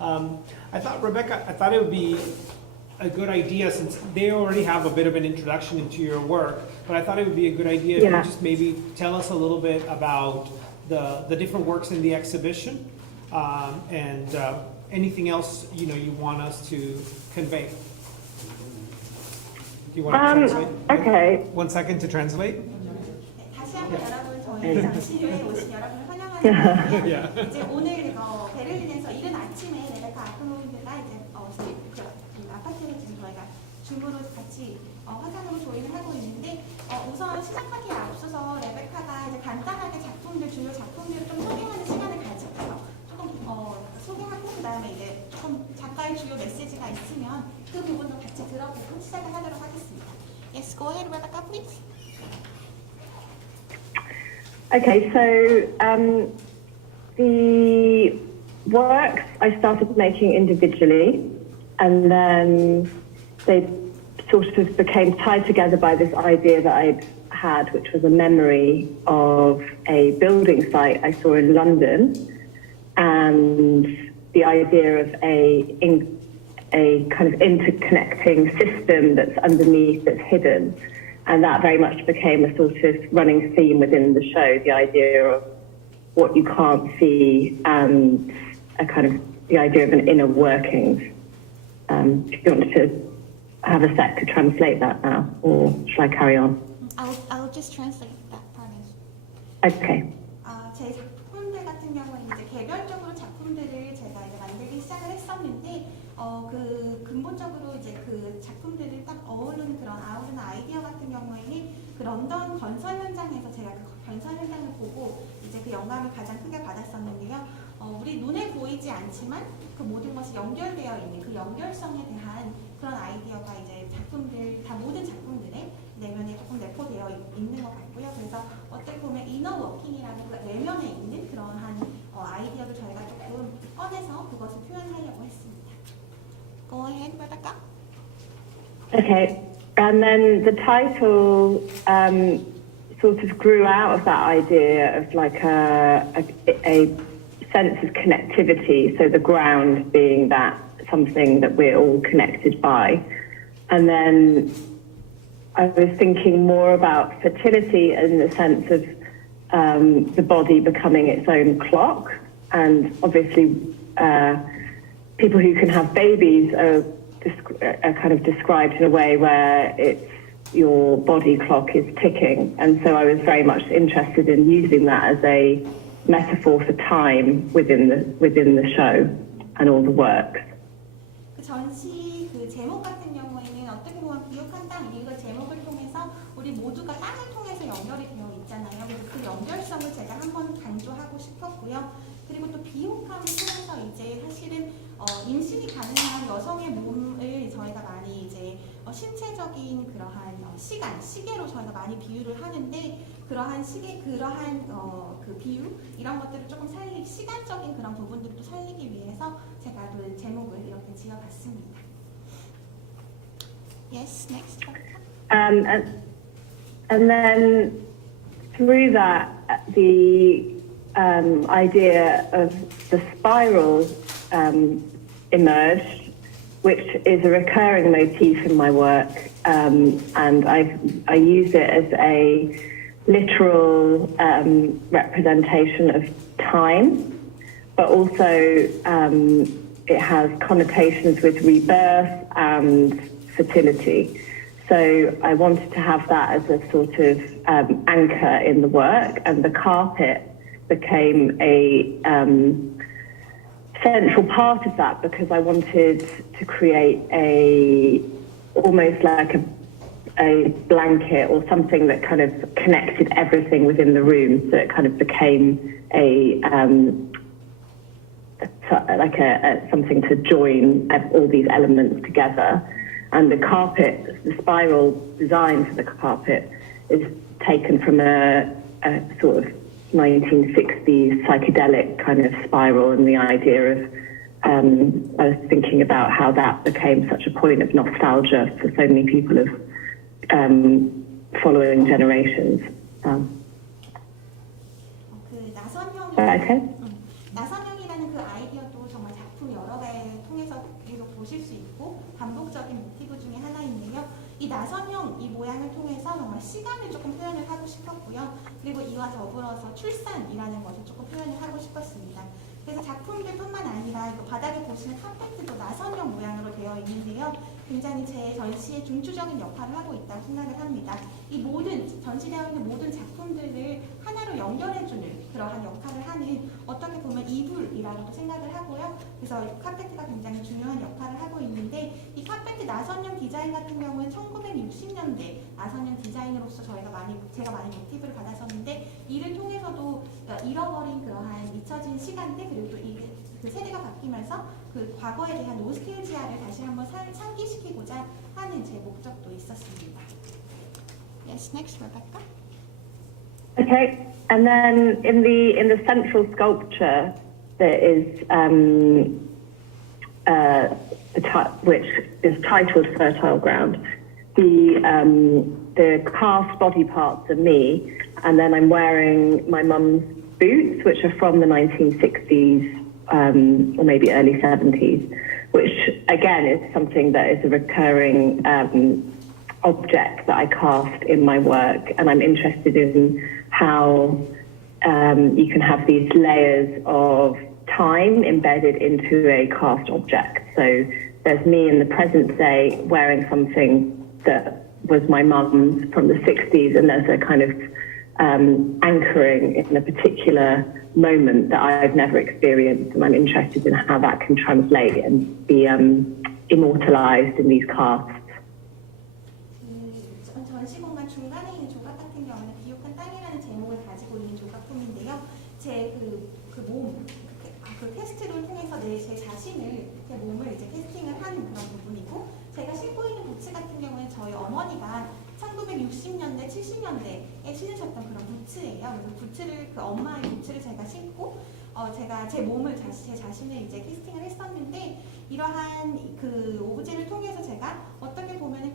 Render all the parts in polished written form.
I thought, Rebecca, I thought it would be a good idea, since they already have a bit of an introduction into your work, but I thought it would be a good idea if you just maybe tell us a little bit about the different works in the exhibition, and anything else you want us to convey. Do you want to translate? Okay. 1 second to translate. 다시 한번 여러분 저희 장시류에 오신 여러분을 환영합니다. 이제 오늘 베를린에서 이른 아침에 레베카 애크로이드가 이제 아파트를 지금 저희가 줌으로 같이 화상으로 조인을 하고 있는데 우선 시작하기에 앞서서 레베카가 이제 간단하게 주요 작품들을 좀 소개하는 시간을 가질게요. 조금 소개하고 그다음에 이제 조금 작가의 주요 메시지가 있으면 그 부분도 같이 들어보고 시작을 하도록 하겠습니다. Yes, go ahead, Rebecca, please. Okay, so the works I started making individually, and then they sort of became tied together by this idea that I'd had, which was a memory of a building site I saw in London, and the idea of a kind of interconnecting system that's underneath, that's hidden. And that very much became a sort of running theme within the show, the idea of what you can't see and a kind of the idea of an inner workings. Do you want to have a sec to translate that now, or shall I carry on? I'll just translate that part. Okay. 제 작품들 같은 경우에 이제 개별적으로 작품들을 제가 이제 만들기 시작을 했었는데 그 근본적으로 이제 그 작품들을 딱 아우르는 아이디어 같은 경우에는 그 런던 건설 현장에서 제가 그 건설 현장을 보고 이제 그 영감을 가장 크게 받았었는데요. 우리 눈에 보이지 않지만 그 모든 것이 연결되어 있는 그 연결성에 대한 그런 아이디어가 이제 모든 작품들의 내면에 조금 내포되어 있는 것 같고요. 그래서 어떻게 보면 이너 워킹이라는 그 내면에 있는 그러한 아이디어를 저희가 조금 꺼내서 그것을 표현하려고 했습니다. Go ahead, Rebecca. Okay, and then the title sort of grew out of that idea of like a sense of connectivity, so the ground being that something that we're all connected by. And then I was thinking more about fertility in the sense of the body becoming its own clock, and obviously people who can have babies are kind of described in a way where your body clock is ticking, and so I was very much interested in using that as a metaphor for time within the show and all the works. 그 전시 그 제목 같은 경우에는 어떻게 보면 기억한 땅 이거 제목을 통해서 우리 모두가 땅을 통해서 연결이 되어 있잖아요. 그래서 그 연결성을 제가 한번 강조하고 싶었고요. 그리고 또 비옥함을 통해서 이제 사실은 임신이 가능한 여성의 몸을 저희가 많이 이제 신체적인 그러한 시계로 저희가 많이 비유를 하는데 그러한 그 비유 이런 것들을 조금 시간적인 그런 부분들을 또 살리기 위해서 제가 그 제목을 이렇게 지어봤습니다. Yes, next. And then through that, the idea of the spiral emerged, which is a recurring motif in my work, and I use it as a literal representation of time, but also it has connotations with rebirth and fertility. So I wanted to have that as a sort of anchor in the work, and the carpet became a central part of that because I wanted to create almost like a blanket or something that kind of connected everything within the room, so it kind of became something to join all these elements together. And the carpet, the spiral design for the carpet, is taken from a sort of 1960s psychedelic kind of spiral, and the idea of I was thinking about how that became such a point of nostalgia for so many people of following generations. 나선형이라는 그 아이디어도 정말 작품 여러 개의 보실 수 있고 반복적인 모티브 중에 하나인데요. 이 나선형 이 모양을 통해서 정말 시간을 조금 표현을 하고 싶었고요. 그리고 이와 더불어서 출산이라는 것을 조금 표현을 하고 싶었습니다. 그래서 작품들뿐만 아니라 바닥에 보시는 카페트도 나선형 모양으로 되어 있는데요. 굉장히 제 전시의 중추적인 역할을 하고 있다고 생각을 합니다. 이 모든 전시되어 있는 모든 작품들을 하나로 연결해주는 그러한 역할을 하는 어떻게 보면 이불이라고도 생각을 하고요. 그래서 카페트가 굉장히 중요한 역할을 하고 있는데 이 카페트 나선형 디자인 같은 경우는 1960년대 나선형 디자인으로서 제가 많이 모티브를 받았었는데 이를 통해서도 잃어버린 그러한 잊혀진 시간들 그리고 또 그 세대가 바뀌면서 그 과거에 대한 노스텔지아를 다시 한번 상기시키고자 하는 제 목적도 있었습니다. Yes, next, Rebecca. Okay, and then in the central sculpture there is which is titled Fertile Ground. The cast body parts are me, and then I'm wearing my mum's boots, which are from the 1960s. Or maybe early 70s, which again is something that is a recurring object that I cast in my work, and I'm interested in how you can have these layers of time embedded into a cast object. So there's me in the present day wearing something that was my mum's from the 60s, and there's a kind of anchoring in a particular moment that I've never experienced, and I'm interested in how that can translate and be immortalized in these casts. 전시공간 중간에 있는 조각 같은 경우는 비옥한 땅이라는 제목을 가지고 있는 조각품인데요. 제 캐스트를 통해서 제 자신을, 제 몸을 이제 캐스팅을 하는 그런 부분이고, 제가 신고 있는 부츠 같은 경우는 저희 어머니가 1960년대, 70년대에 신으셨던 그런 부츠예요. 그래서 부츠를, 그 엄마의 부츠를 제가 신고, 제가 제 몸을, 제 자신을 이제 캐스팅을 했었는데, 이러한 그 오브제를 통해서 제가 어떻게 보면은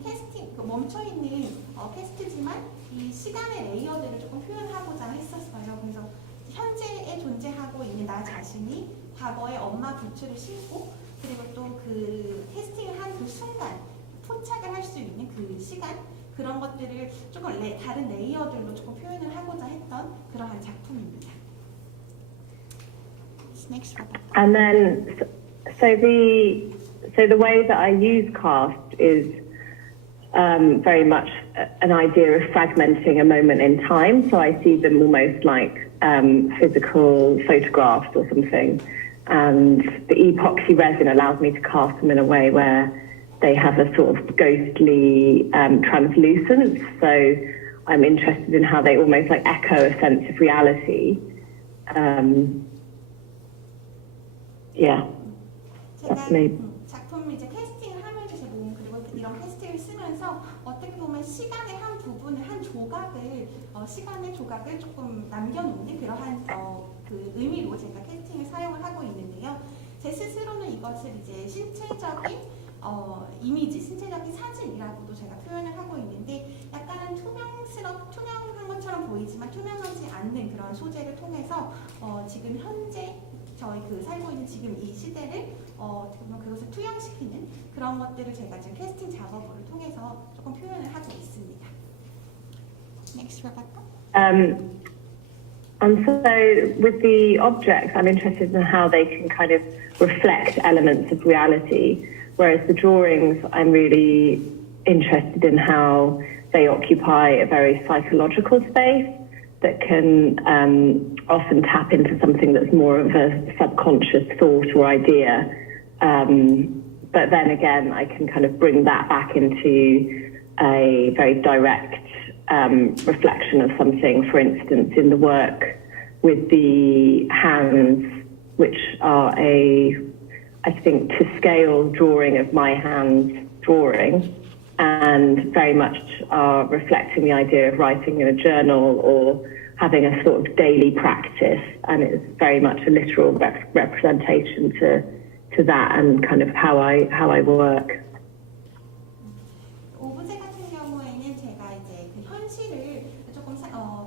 멈춰있는 캐스트지만 이 시간의 레이어들을 조금 표현하고자 했었어요. 그래서 현재에 존재하고 있는 나 자신이 과거에 엄마 부츠를 신고, 그리고 또 그 캐스팅을 한 그 순간, 포착을 할 수 있는 그 시간, 그런 것들을 조금 다른 레이어들로 조금 표현을 하고자 했던 그러한 작품입니다. Next, And then, so the way that I use cast is very much an idea of fragmenting a moment in time. So I see them almost like physical photographs or something. And the epoxy resin allows me to cast them in a way where they have a sort of ghostly translucence. So I'm interested in how they almost like echo a sense of reality. Yeah. 제가 작품 이제 캐스팅을 하면서 제 몸 그리고 이런 캐스팅을 쓰면서 어떻게 보면 시간의 한 부분을, 한 조각을, 시간의 조각을 조금 남겨놓는 그러한 그 의미로 제가 캐스팅을 사용을 하고 있는데요. 제 스스로는 이것을 이제 신체적인 이미지, 신체적인 사진이라고도 제가 표현을 하고 있는데, 약간은 투명한 것처럼 보이지만 투명하지 않는 그런 소재를 통해서 지금 현재 저희 살고 있는 지금 이 시대를 그것을 투영시키는 그런 것들을 제가 지금 캐스팅 작업을 통해서 조금 표현을 하고 있습니다. Next, Rebecca. And so with the objects, I'm interested in how they can kind of reflect elements of reality, whereas the drawings, I'm really interested in how they occupy a very psychological space that can often tap into something that's more of a subconscious thought or idea. But then again, I can kind of bring that back into a very direct reflection of something. For instance, in the work with the hands, which are I think, to scale drawing of my hands drawing, and very much are reflecting the idea of writing in a journal or having a sort of daily practice, and it's very much a literal representation to that and kind of how I work. 오브제 같은 경우에는 제가 이제 그 현실을 조금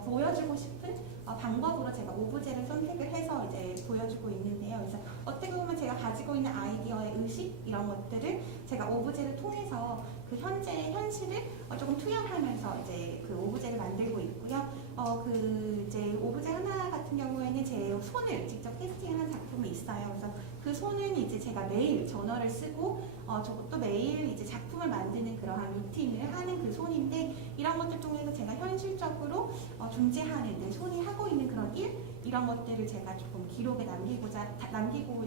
보여주고 싶은 방법으로 제가 오브제를 선택을 해서 이제 보여주고 있는데요. 그래서 어떻게 보면 제가 가지고 있는 아이디어의 의식 이런 이런 것들을 제가 오브제를 통해서 그 현재의 현실을 조금 투영하면서 이제 그 오브제를 만들고 있고요. 그 이제 오브제 하나 같은 경우에는 제 손을 직접 캐스팅한 작품이 있어요. 그래서 그 손은 이제 제가 매일 저널을 쓰고 저것도 매일 이제 작품을 만드는 그러한 루틴을 하는 그 손인데, 이런 것들 통해서 제가 현실적으로 존재하는 내 손이 하고 있는 그런 일, 이런 것들을 제가 조금 기록에 남기고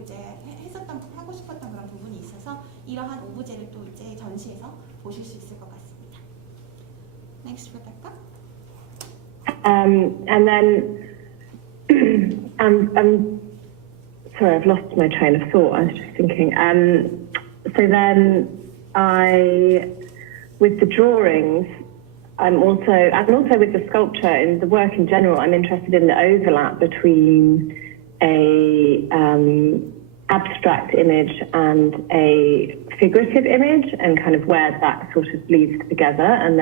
이제 하고 싶었던 그런 부분이 있어서 이러한 오브제를 또 이제 전시해서 보실 수 있을 것 같습니다. Next, Rebecca. And then I'm sorry, I've lost my train of thought. I was just thinking. So then with the drawings, and also with the sculpture and the work in general, I'm interested in the overlap between a abstract image and a figurative image, and kind of where that sort of bleeds together. And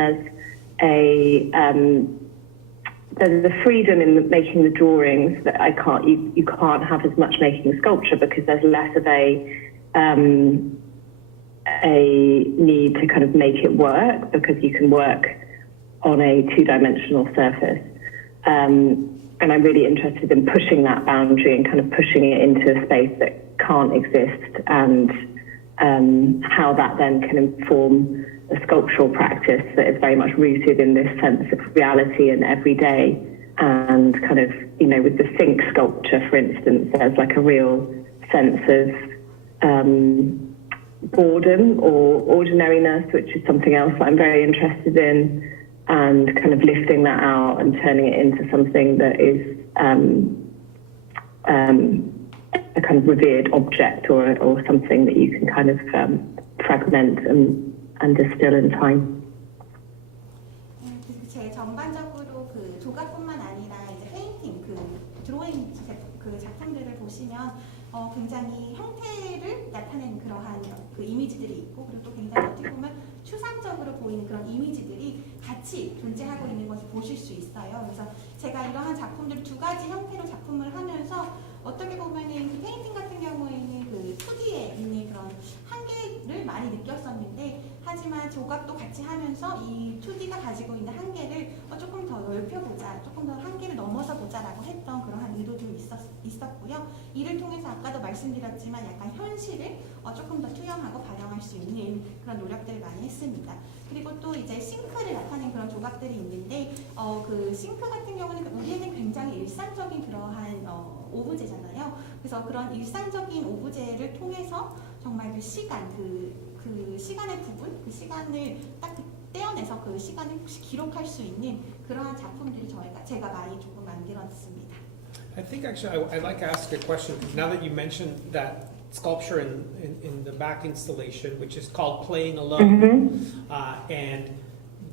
there's a freedom in making the drawings that you can't have as much making the sculpture, because there's less of a need to kind of make it work, because you can work on a two-dimensional surface. And I'm really interested in pushing that boundary and kind of pushing it into a space that can't exist, and how that then can inform a sculptural practice that is very much rooted in this sense of reality and everyday. And kind of, with the sink sculpture, for instance, there's like a real sense of boredom or ordinariness, which is something else that I'm very interested in, and kind of lifting that out and turning it into something that is a kind of revered object, or something that you can kind of fragment and distill in time. 제 전반적으로 그 조각뿐만 아니라 이제 페인팅, 그 드로잉 그 작품들을 보시면 굉장히 형태를 나타내는 그러한 그 이미지들이 있고, 그리고 또 굉장히 어떻게 보면 추상적으로 보이는 그런 이미지들이 같이 존재하고 있는 것을 보실 수 있어요. 그래서 제가 이러한 작품들 두 가지 형태로 작품을 하면서 어떻게 보면은 그 페인팅 같은 경우에는 그 2D에 있는 그런 한계를 많이 느꼈었는데, 하지만 조각도 같이 하면서 이 2D가 가지고 있는 한계를 조금 더 넓혀보자, 조금 더 한계를 넘어서 보자라고 했던 그러한 의도도 있었고요. 이를 통해서 아까도 말씀드렸지만 약간 현실을 조금 더 투영하고 반영할 수 있는 그런 노력들을 많이 했습니다. 그리고 또 이제 싱크를 나타낸 그런 조각들이 있는데, 그 싱크 같은 경우는 우리에는 굉장히 일상적인 그러한 오브제잖아요. 그래서 그런 일상적인 오브제를 통해서 정말 그 시간, 그 시간의 부분, 그 시간을 딱 떼어내서 그 시간을 혹시 기록할 수 있는 그러한 작품들이 제가 많이 조금 만들었습니다. I think actually I'd like to ask a question, because now that you mentioned that sculpture in the back installation, which is called Playing Alone, and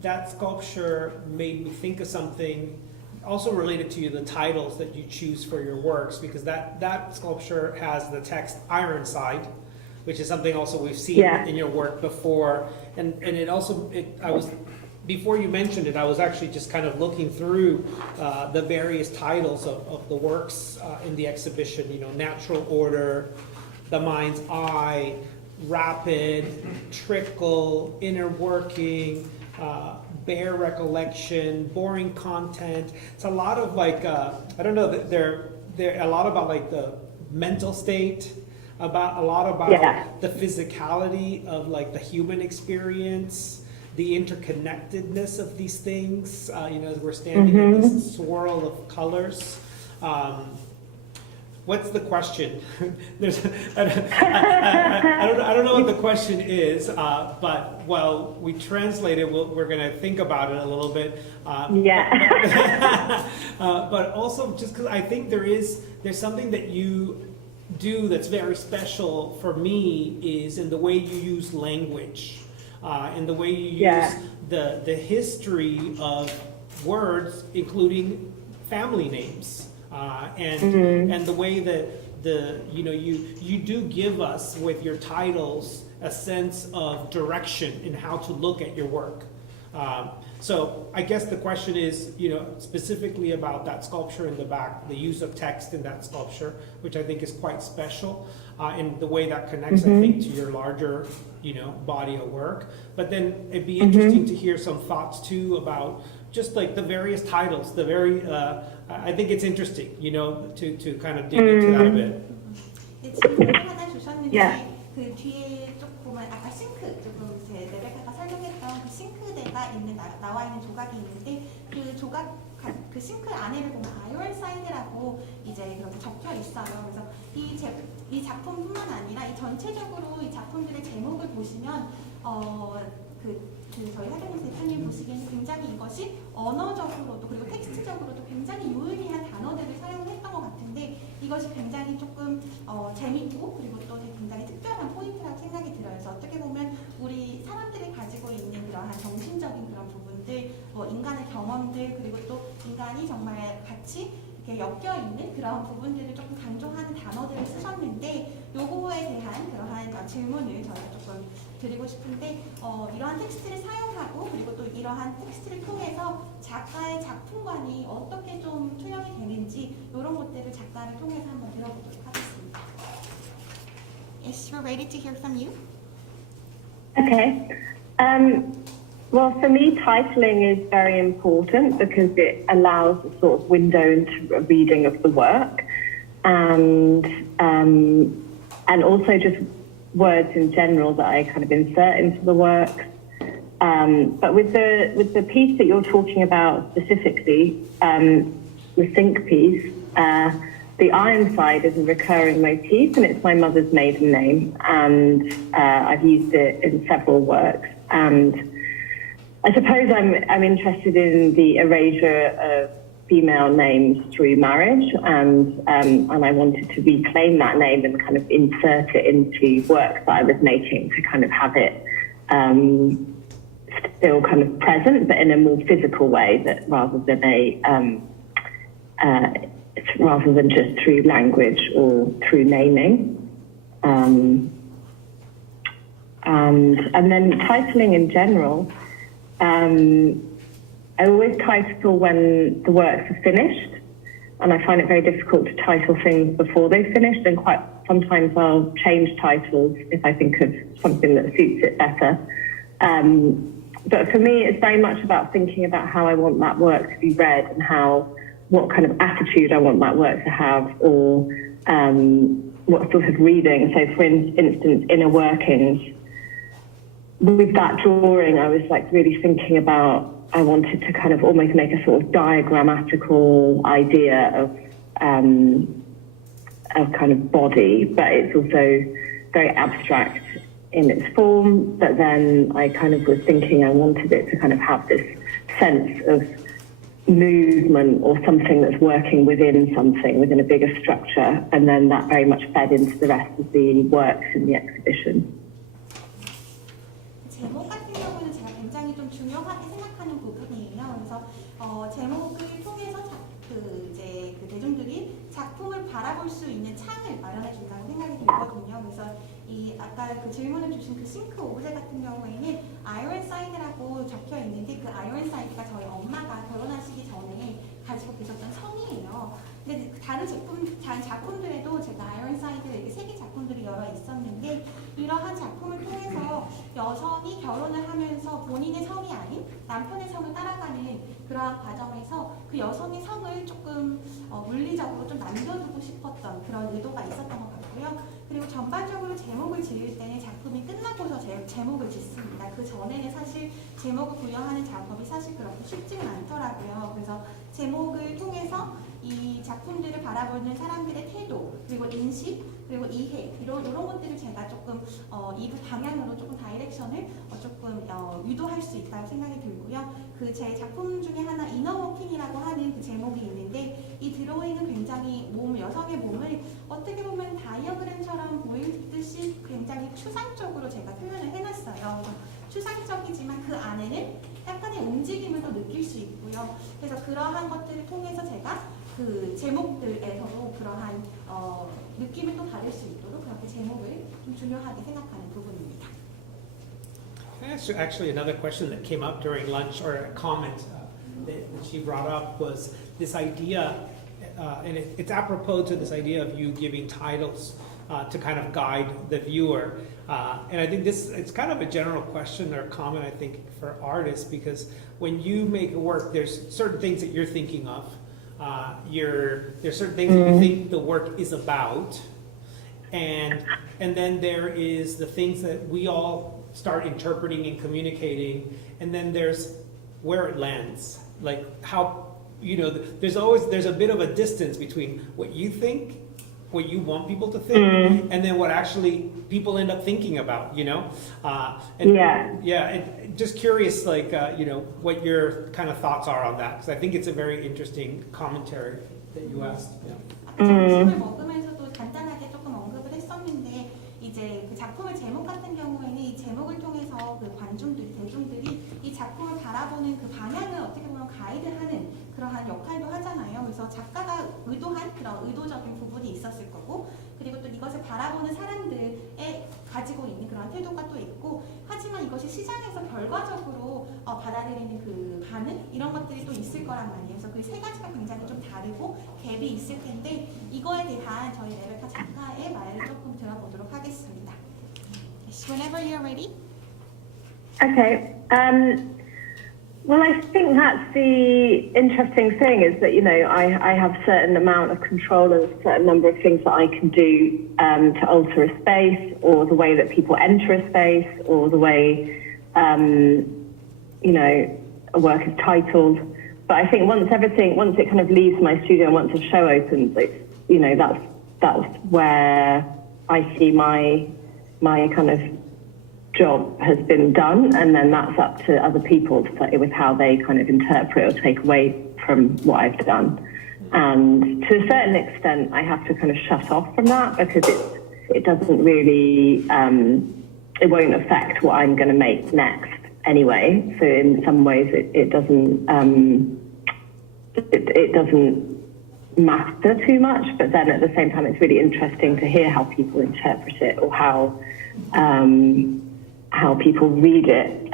that sculpture made me think of something also related to the titles that you choose for your works, because that sculpture has the text Ironside, which is something also we've seen in your work before, and it also before you mentioned it, I was actually just kind of looking through the various titles of the works in the exhibition. Natural Order, The Mind's Eye, Rapid, Trickle, Inner Working, Bare Recollection, Boring Content. It's a lot of I don't know, they're a lot about the mental state, a lot about the physicality of the human experience, the interconnectedness of these things. We're standing in this swirl of colors. What's the question? I don't know what the question is, but while we translate it, we're going to think about it a little bit. But also, just because I think there's something that you do that's very special for me is in the way you use language, in the way you use the history of words, including family names. And the way that you do give us with your titles a sense of direction in how to look at your work. So I guess the question is, specifically about that sculpture in the back, the use of text in that sculpture, which I think is quite special in the way that connects, I think, to your larger, body of work. But then it'd be interesting to hear some thoughts too about just like the various titles, I think it's interesting, to kind of dig into that a bit. 질문을 하나 주셨는데 Yeah. 그 뒤에 쪽 보면 아까 싱크 조금 레베카가 설명했던 그 싱크대가 나와 있는 조각이 있는데 그 조각 그 싱크 안에를 보면 아이언 사이드라고 이제 그렇게 적혀 있어요. 그래서 이 작품뿐만 아니라 이 전체적으로 이 작품들의 제목을 보시면 저희 하경민 대표님 보시기에는 굉장히 이것이 언어적으로도 그리고 텍스트적으로도 굉장히 유의미한 단어들을 사용했던 것 같은데 이것이 굉장히 조금 재밌고 그리고 또 굉장히 특별한 포인트라고 생각이 들어요. 그래서 어떻게 보면 우리 사람들이 가지고 있는 그러한 정신적인 그런 부분들, 인간의 경험들 그리고 또 인간이 정말 같이 이렇게 엮여있는 그런 부분들을 조금 강조하는 단어들을 쓰셨는데 요거에 대한 그러한 질문을 저희가 조금 드리고 싶은데 이러한 텍스트를 사용하고 그리고 또 이러한 텍스트를 통해서 작가의 작품관이 어떻게 좀 투영이 되는지 이런 것들을 작가를 통해서 한번 들어보도록 하겠습니다. Yes, we're ready to hear from you. Okay. Well, for me, titling is very important because it allows a sort of window into a reading of the work, and also just words in general that I kind of insert into the work. But with the piece that you're talking about specifically, the think piece, the Ironside is a recurring motif, and it's my mother's maiden name, and I've used it in several works. And I suppose I'm interested in the erasure of female names through marriage, and I wanted to reclaim that name and kind of insert it into work that I was making to kind of have it still kind of present, but in a more physical way, that rather than just through language or through naming. And then titling in general. I always title when the works are finished, and I find it very difficult to title things before they've finished, and quite sometimes I'll change titles if I think of something that suits it better. But for me, it's very much about thinking about how I want that work to be read and what kind of attitude I want that work to have, or what sort of reading. So for instance, Inner Workings, with that drawing, I was like really thinking about, I wanted to kind of almost make a sort of diagrammatical idea of kind of body, but it's also very abstract in its form. But then I kind of was thinking I wanted it to kind of have this sense of movement or something that's working within something, within a bigger structure, and then that very much fed into the rest of the works in the exhibition. 제목 같은 경우는 제가 굉장히 좀 중요하게 생각하는 부분이에요. 그래서 제목을 통해서 그 대중들이 작품을 바라볼 수 있는 창을 마련해 준다고 생각이 들거든요. 그래서 아까 그 질문을 주신 그 싱크 오브제 같은 경우에는 아이언사이드라고 적혀 있는데 그 아이언사이드가 저희 엄마가 결혼하시기 전에 가지고 계셨던 성이에요. 근데 다른 작품들에도 제가 아이언사이드 이렇게 3개 작품들이 여러 있었는데 이러한 작품을 통해서 여성이 결혼을 하면서 본인의 성이 아닌 남편의 성을 따라가는 그러한 과정에서 그 여성의 성을 조금 물리적으로 좀 남겨두고 싶었던 그런 의도가 있었던 것 같고요. 그리고 전반적으로 제목을 지을 때는 작품이 끝나고서 제목을 짓습니다. 그 전에는 사실 제목을 부여하는 작업이 사실 그렇게 쉽지는 않더라고요. 그래서 제목을 통해서 이 작품들을 바라보는 사람들의 태도, 그리고 인식, 그리고 이해 이런 것들을 제가 조금 이 방향으로 조금 다이렉션을 조금 유도할 수 있다고 생각이 들고요. 그 제 작품 중에 하나 이너워킹이라고 하는 그 제목이 있는데 이 드로잉은 굉장히 여성의 몸을 어떻게 보면 다이어그램처럼 보이듯이 굉장히 추상적으로 제가 표현을 해놨어요. 추상적이지만 그 안에는 약간의 움직임을 또 느낄 수 있고요. 그래서 그러한 것들을 통해서 제가 그 제목들에서도 그러한 느낌을 또 받을 수 있도록 그렇게 제목을 좀 중요하게 생각하는 부분입니다. Can I ask you actually another question that came up during lunch, or a comment that she brought up, was this idea, and it's apropos to this idea of you giving titles to kind of guide the viewer. And I think it's kind of a general question or comment, I think, for artists, because when you make a work, there's certain things that you're thinking of. There's certain things that you think the work is about. And then there is the things that we all start interpreting and communicating. And then there's where it lands. Like how, there's a bit of a distance between what you think, what you want people to think, and then what actually people end up thinking about, and just curious, like, what your kind of thoughts are on that, because I think it's a very interesting commentary that you asked. 점심을 먹으면서도 간단하게 조금 언급을 했었는데, 이제 그 작품의 제목 같은 경우에는 이 제목을 통해서 그 대중들이 이 작품을 바라보는 그 방향을 어떻게 보면 가이드하는 그러한 역할도 하잖아요. 그래서 작가가 의도한 그런 의도적인 부분이 있었을 거고, 그리고 또 이것을 바라보는 사람들의 가지고 있는 그런 태도가 또 있고, 하지만 이것이 시장에서 결과적으로 받아들이는 그 반응 이런 것들이 또 있을 거란 말이에요. 그래서 그 세 가지가 굉장히 좀 다르고 갭이 있을 텐데, 이거에 대한 저희 레베카 작가의 말을 조금 들어보도록 하겠습니다. Whenever you're ready. Okay. Well, I think that's the interesting thing, is that, I have a certain amount of control and a certain number of things that I can do to alter a space, or the way that people enter a space, or the way, a work is titled. But I think once it kind of leaves my studio, and once a show opens, that's where I see my kind of job has been done, and then that's up to other people to play with how they kind of interpret or take away from what I've done. And to a certain extent, I have to kind of shut off from that, because it doesn't really, it won't affect what I'm going to make next anyway. So in some ways, it doesn't matter too much. But then at the same time, it's really interesting to hear how people interpret it, or how people read it,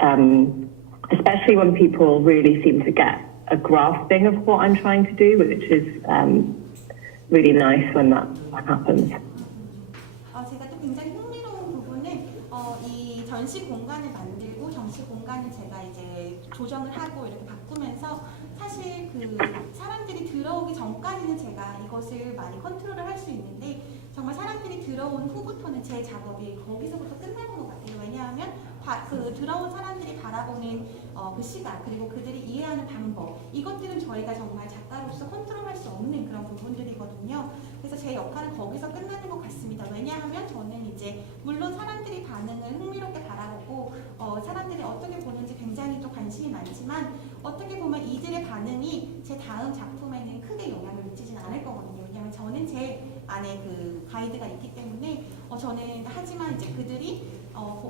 especially when people really seem to get a grasping of what I'm trying to do, which is really nice when that happens. 제가 또 굉장히 흥미로운 부분은 이 전시 공간을 만들고, 전시 공간을 제가 이제 조정을 하고 이렇게 바꾸면서, 사실 그 사람들이 들어오기 전까지는 제가 이것을 많이 컨트롤을 할 수 있는데, 정말 사람들이 들어온 후부터는 제 작업이 거기서부터 끝나는 것 같아요. 왜냐하면 그 들어온 사람들이 바라보는 그 시각, 그리고 그들이 이해하는 방법, 이것들은 저희가 정말 작가로서 컨트롤할 수 없는 그런 부분들이거든요. 그래서 제 역할은 거기서 끝나는 것 같습니다. 왜냐하면 저는 이제 물론 사람들이 반응을 흥미롭게 바라보고 사람들이 어떻게 보는지 굉장히 또 관심이 많지만, 어떻게 보면 이들의 반응이 제 다음 작품에는 크게 영향을 미치진 않을 거거든요. 왜냐하면 저는 제 안에 그 가이드가 있기 때문에 저는, 하지만 이제 그들이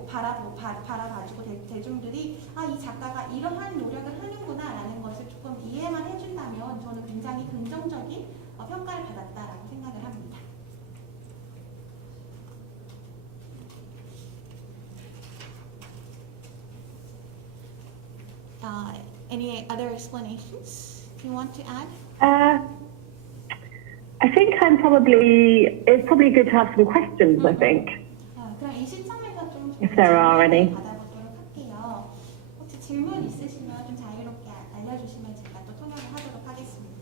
바라봐주고 대중들이 이 작가가 이러한 노력을 하는구나 라는 것을 조금 이해만 해준다면, 저는 굉장히 긍정적인 평가를 받았다라고 생각을 합니다. Any other explanations you want to add? I think it's probably good to have some questions, I think. 그럼 이 시점에서 좀 If there are any. 받아보도록 할게요. 혹시 질문 있으시면 좀 자유롭게 알려주시면 제가 또 통역을 하도록 하겠습니다.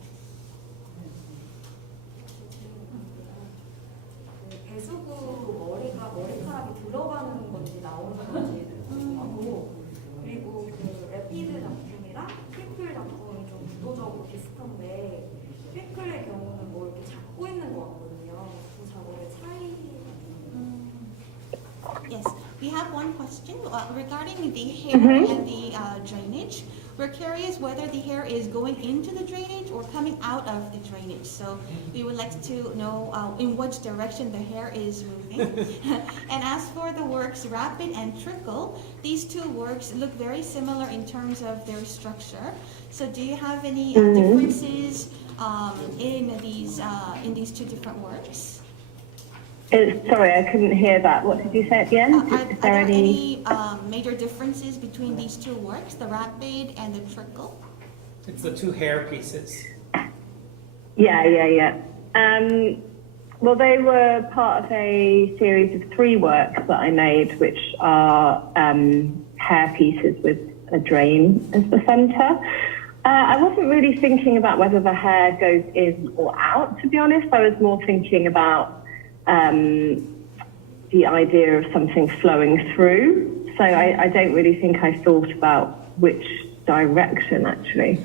배수구 머리카락이 들어가는 건지 나오는 건지 궁금하고, 그리고 그 래피드 작품이랑 퀵플 작품이 좀 구도적으로 비슷한데, 퀵플의 경우는 뭐 이렇게 잡고 있는 것 같거든요. 그 작업의 차이. Yes, we have one question regarding the hair and the drainage. We're curious whether the hair is going into the drainage or coming out of the drainage. So we would like to know in which direction the hair is moving. And as for the works Rapid and Trickle, these two works look very similar in terms of their structure. So do you have any differences in these two different works? Sorry, I couldn't hear that. What did you say at the end? Are Is there any major differences between these two works, the rapid and the trickle? It's the two hair pieces. Yeah. Well, they were part of a series of 3 works that I made, which are hair pieces with a drain as the centre. I wasn't really thinking about whether the hair goes in or out, to be honest. I was more thinking about the idea of something flowing through. So I don't really think I thought about which direction, actually.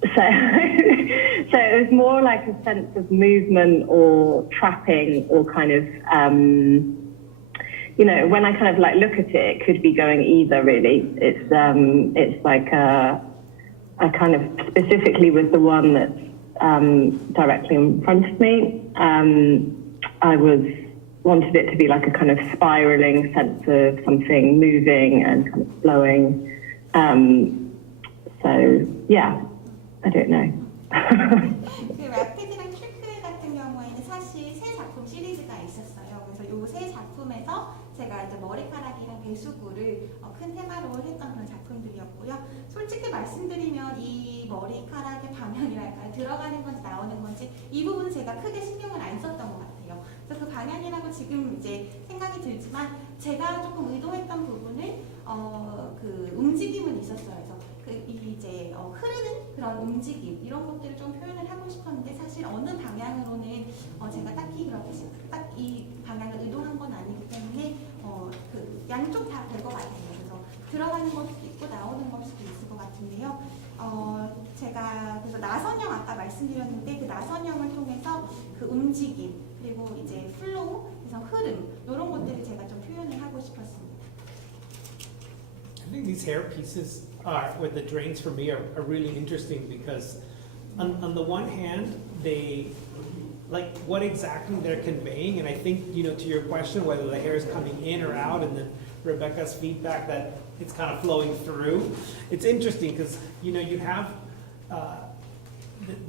So it was more like a sense of movement or trapping or kind of, when I kind of like look at it could be going either, really. It's like a kind of specifically with the one that's directly in front of me. I wanted it to be like a kind of spiraling sense of something moving and kind of flowing. So yeah, I don't know. 그 래피드랑 트리클 같은 경우에는 사실 3작품 시리즈가 있었어요. 그래서 요 3작품에서 제가 이제 머리카락이랑 배수구를 큰 테마로 했던 그런 작품들이었고요. 솔직히 말씀드리면 이 머리카락의 방향이랄까요? 들어가는 건지 나오는 건지 이 부분은 제가 크게 신경을 안 썼던 것 같아요. 그래서 그 방향이라고 지금 이제 생각이 들지만 제가 조금 의도했던 부분은 그 움직임은 있었어요. 그래서 이제 흐르는 그런 움직임 이런 것들을 좀 표현을 하고 싶었는데 사실 어느 방향으로는 제가 딱히 그렇게 딱 이 방향을 의도한 건 아니기 때문에 그 양쪽 다 될 것 같아요. 그래서 들어가는 것도 있고 나오는 것도 있을 것 같은데요. 제가 그래서 나선형 아까 말씀드렸는데 그 나선형을 통해서 그 움직임 그리고 이제 플로우 그래서 흐름 이런 것들을 제가 좀 표현을 하고 싶었습니다. I think these hair pieces with the drains for me are really interesting because on the one hand, they like what exactly they're conveying, and I think, to your question, whether the hair is coming in or out, and then Rebecca's feedback that it's kind of flowing through. It's interesting because, you have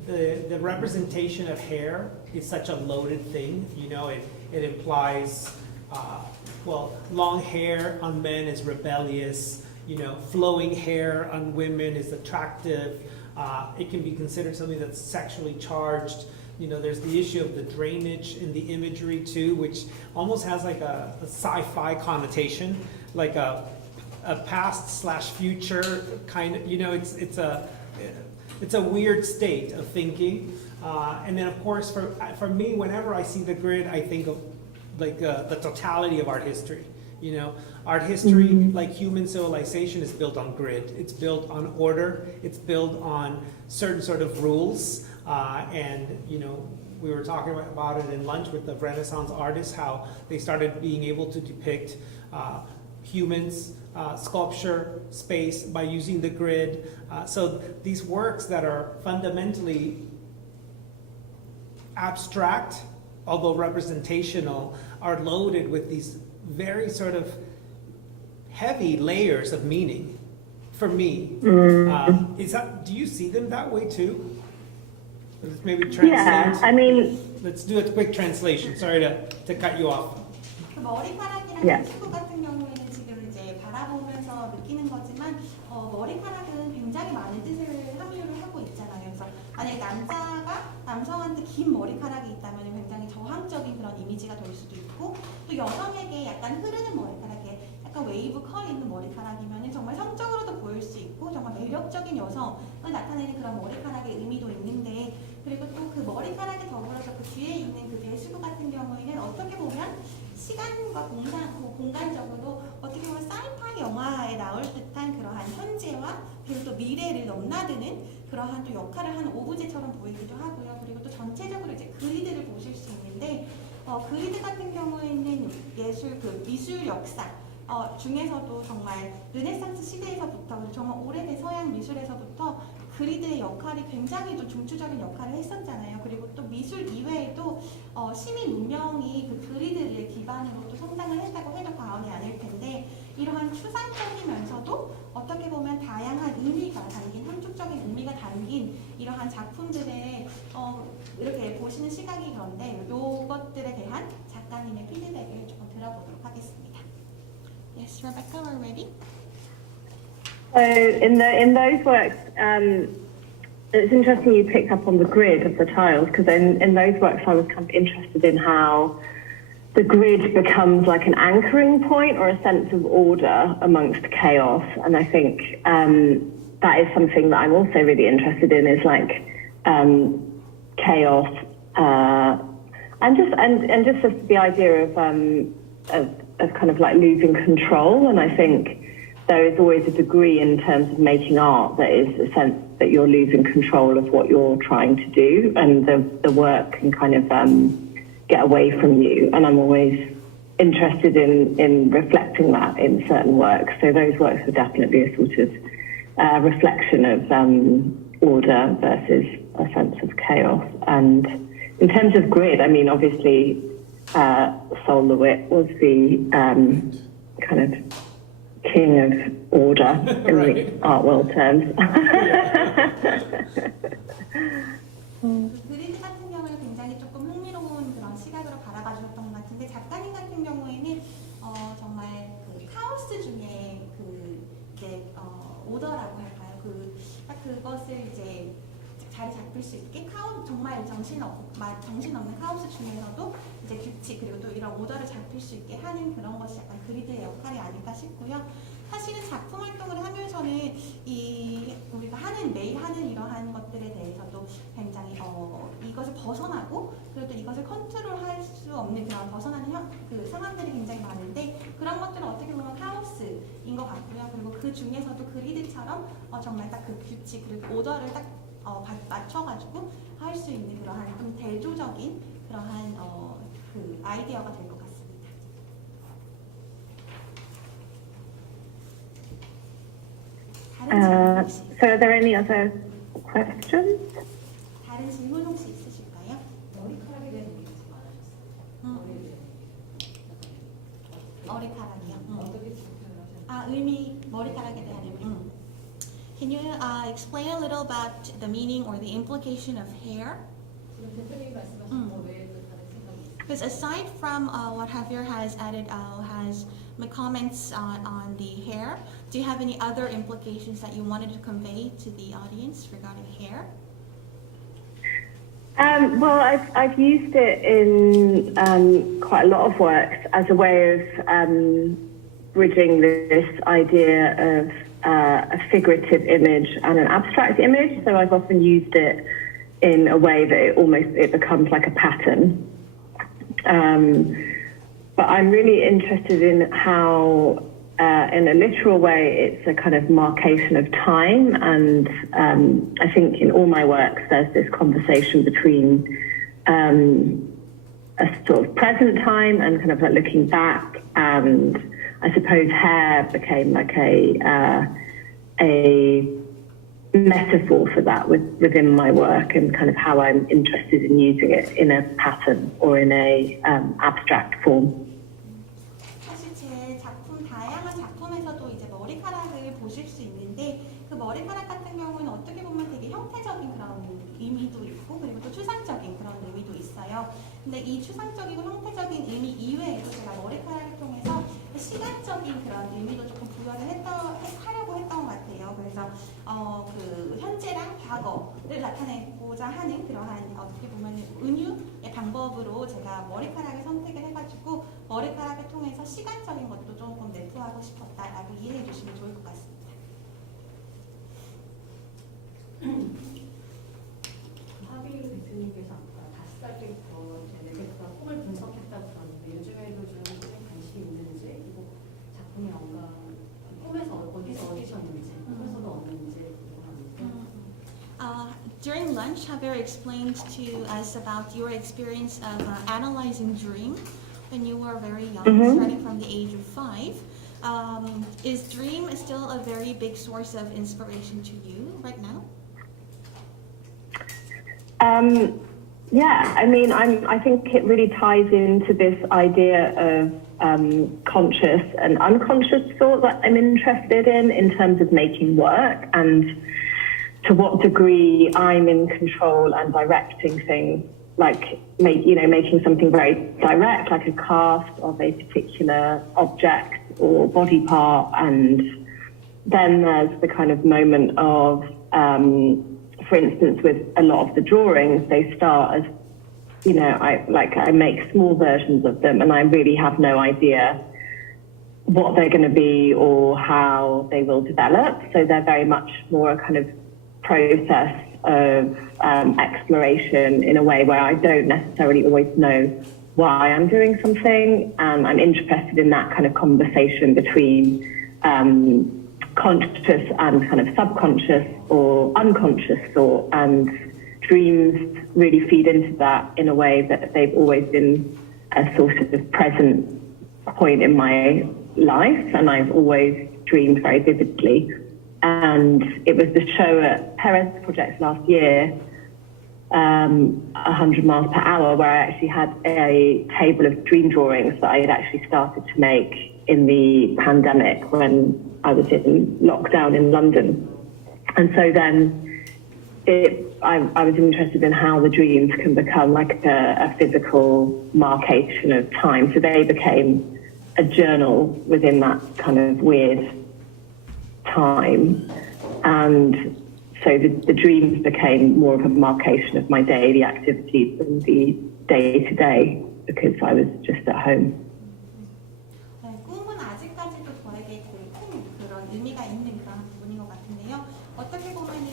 the representation of hair is such a loaded thing. It implies, long hair on men is rebellious. Flowing hair on women is attractive. It can be considered something that's sexually charged. There's the issue of the drainage in the imagery too, which almost has like a sci-fi connotation, like a past/future kind of. It's a weird state of thinking. And then of course, for me, whenever I see the grid, I think of like the totality of art history. Art history, like human civilization, is built on grid. It's built on order. It's built on certain sort of rules. And we were talking about it in lunch with the Renaissance artists, how they started being able to depict humans, sculpture, space by using the grid. So these works that are fundamentally abstract, although representational, are loaded with these very sort of heavy layers of meaning for me. Do you see them that way too? Let's maybe translate. Yeah, I mean, let's do a quick translation. Sorry to cut you off. 그 머리카락이랑 Yeah. 피부 같은 경우에는 지금 이제 바라보면서 느끼는 거지만 머리카락은 굉장히 많은 뜻을 함유를 하고 있잖아요. 그래서 만약에 남성한테 긴 머리카락이 있다면 굉장히 저항적인 그런 이미지가 될 수도 있고 또 여성에게 약간 흐르는 머리카락에 약간 웨이브 컬이 있는 머리카락이면 정말 성적으로도 보일 수 있고 정말 매력적인 여성을 나타내는 그런 머리카락의 의미도 있는데 그리고 또 그 머리카락에 더불어서 그 뒤에 있는 그 배수구 같은 경우에는 어떻게 보면 시간과 공간적으로 어떻게 보면 사이파이 영화에 나올 듯한 그러한 현재와 그리고 또 미래를 넘나드는 그러한 또 역할을 하는 오브제처럼 보이기도 하고요. 그리고 또 전체적으로 이제 그리드를 보실 수 있는데 그리드 같은 경우에는 미술 역사 중에서도 정말 르네상스 시대에서부터 정말 오래된 서양 미술에서부터 그리드의 역할이 굉장히 또 중추적인 역할을 했었잖아요. 그리고 또 미술 이외에도 시민 문명이 그 그리드를 기반으로 또 성장을 했다고 해도 과언이 아닐 텐데 이러한 추상적이면서도 어떻게 보면 다양한 의미가 담긴 함축적인 의미가 담긴 이러한 작품들에 이렇게 보시는 시각이 그런데 요것들 Yes, Rebecca, we're ready. So in those works, it's interesting you picked up on the grid of the tiles, because in those works I was kind of interested in how the grid becomes like an anchoring point or a sense of order amongst chaos. And I think that is something that I'm also really interested in, is like chaos and just the idea of kind of like losing control. And I think there is always a degree in terms of making art that is a sense that you're losing control of what you're trying to do, and the work can kind of get away from you. And I'm always interested in reflecting that in certain works. So those works are definitely a sort of reflection of order versus a sense of chaos. And in terms of grid, I mean, obviously, Sol LeWitt was the kind of king of order in the art world terms. 그리드 같은 경우는 굉장히 조금 흥미로운 그런 시각으로 바라봐 주셨던 것 같은데, 작가님 같은 경우에는 정말 그 카오스 중에 그 이제 오더라고 할까요? 딱 그것을 이제 자리 잡힐 수 있게 정말 정신없는 카오스 중에서도 이제 규칙 그리고 또 이런 오더를 잡힐 수 있게 하는 그런 것이 약간 그리드의 역할이 아닐까 싶고요. 사실은 작품 활동을 하면서는 우리가 매일 하는 이러한 것들에 대해서도 굉장히 이것을 벗어나고, 그리고 또 이것을 컨트롤할 수 없는 그런 벗어나는 그 상황들이 굉장히 많은데, 그런 것들은 어떻게 보면 카오스인 것 같고요. 그리고 그 중에서도 그리드처럼 정말 딱 그 규칙 그리고 오더를 딱 맞춰가지고 할 수 있는 그러한 좀 대조적인 그러한 그 아이디어가 될 것 같습니다. So are there any other questions? 다른 질문 혹시 있으실까요? 머리카락에 대한 얘기 좀 많아졌어요. 머리카락이요. 어떻게 표현하셨나요? 의미, 머리카락에 대한 의미. Can you explain a little about the meaning or the implication of hair? 지금 대표님이 말씀하신 거 외에 또 다른 생각이 있어요? Because aside from what Javier has added, has comments on the hair, do you have any other implications that you wanted to convey to the audience regarding hair? Well, I've used it in quite a lot of works as a way of bridging this idea of a figurative image and an abstract image. So I've often used it in a way that it becomes like a pattern. But I'm really interested in how, in a literal way, it's a kind of marcation of time. And I think in all my works, there's this conversation between a sort of present time and kind of like looking back. And I suppose hair became like a metaphor for that within my work, and kind of how I'm interested in using it in a pattern or in a abstract form. 사실 제 작품, 다양한 작품에서도 이제 머리카락을 보실 수 있는데, 그 머리카락 같은 경우는 어떻게 보면 되게 형태적인 그런 의미도 있고, 그리고 또 추상적인 그런 의미도 있어요. 근데 이 추상적이고 형태적인 의미 이외에도 제가 머리카락을 통해서 시간적인 그런 의미도 조금 부여를 하려고 했던 것 같아요. 그래서 그 현재랑 과거를 나타내고자 하는 그러한 어떻게 보면 은유의 방법으로 제가 머리카락을 선택을 해가지고 머리카락을 통해서 시간적인 것도 조금 내포하고 싶었다라고 이해해 주시면 좋을 것 같습니다. 하비 대표님께서 아까 5살 때부터 레베카 꿈을 분석했다고 들었는데, 요즘에도 좀 관심이 있는지, 그리고 작품의 영감, 꿈에서 어디서 얻으셨는지, 꿈에서도 얻는지 궁금합니다. During lunch, Javier explained to us about your experience of analyzing dream when you were very young, starting from the age of 5. Is dream still a very big source of inspiration to you right now? Yeah, I mean, I think it really ties into this idea of conscious and unconscious thought that I'm interested in terms of making work, and to what degree I'm in control and directing things, like making something very direct, like a cast of a particular object, or body part, and then there's the kind of moment of, for instance, with a lot of the drawings, they start as, you know, I make small versions of them, and I really have no idea what they're going to be or how they will develop. So they're very much more a kind of process of exploration in a way where I don't necessarily always know why I'm doing something. I'm interested in that kind of conversation between conscious and kind of subconscious or unconscious thought, and dreams really feed into that in a way that they've always been a sort of present point in my life, and I've always dreamed very vividly. And it was the show at Peresproject last year, 100 miles per hour, where I actually had a table of dream drawings that I had actually started to make in the pandemic when I was in lockdown in London. And so then I was interested in how the dreams can become like a physical markation of time. So they became a journal within that kind of weird time. And so the dreams became more of a markation of my daily activities than the day-to-day, because I was just at home. 네, 꿈은 아직까지도 저에게 큰 그런 의미가 있는 그런 부분인 것 같은데요. 어떻게 보면은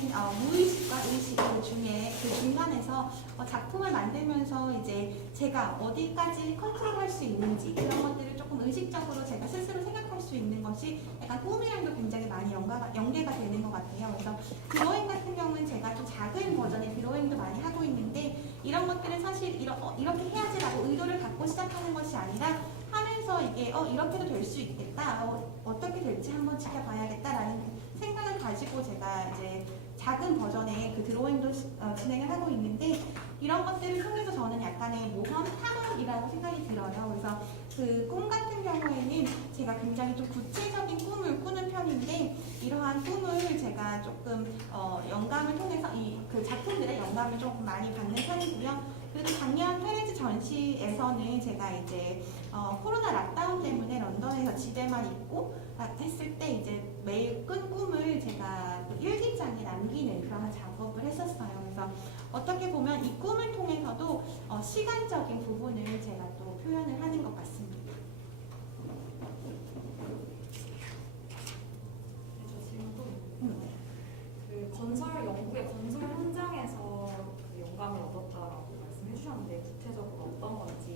무의식과 의식 그 중에 그 중간에서 작품을 만들면서 이제 제가 어디까지 컨트롤할 수 있는지 그런 것들을 조금 의식적으로 제가 스스로 생각할 수 있는 것이 약간 꿈이랑도 굉장히 많이 연계가 되는 것 같아요. 그래서 드로잉 같은 경우는 제가 좀 작은 버전의 드로잉도 많이 하고 있는데 이런 것들은 사실 이렇게 해야지라고 의도를 갖고 시작하는 것이 아니라 하면서 이게 이렇게도 될 수 있겠다, 어떻게 될지 한번 지켜봐야겠다라는 생각을 가지고 제가 이제 작은 버전의 그 드로잉도 진행을 하고 있는데 이런 것들을 통해서 저는 약간의 모험 탐험이라고 생각이 들어요. 그래서 그 꿈 같은 경우에는 제가 굉장히 좀 구체적인 꿈을 꾸는 편인데 이러한 꿈을 제가 조금 영감을 통해서 그 작품들의 영감을 조금 많이 받는 편이고요. 그리고 작년 페레즈 전시에서는 제가 이제 코로나 락다운 때문에 런던에서 집에만 있고 했을 때 이제 매일 꾼 꿈을 제가 일기장에 남기는 그런 작업을 했었어요. 그래서 어떻게 보면 이 꿈을 통해서도 시간적인 부분을 제가 또 표현을 하는 것 같습니다. 저 질문 또 있는데 그 연구의 건설 현장에서 그 영감을 얻었다라고 말씀해 주셨는데 구체적으로 어떤 건지에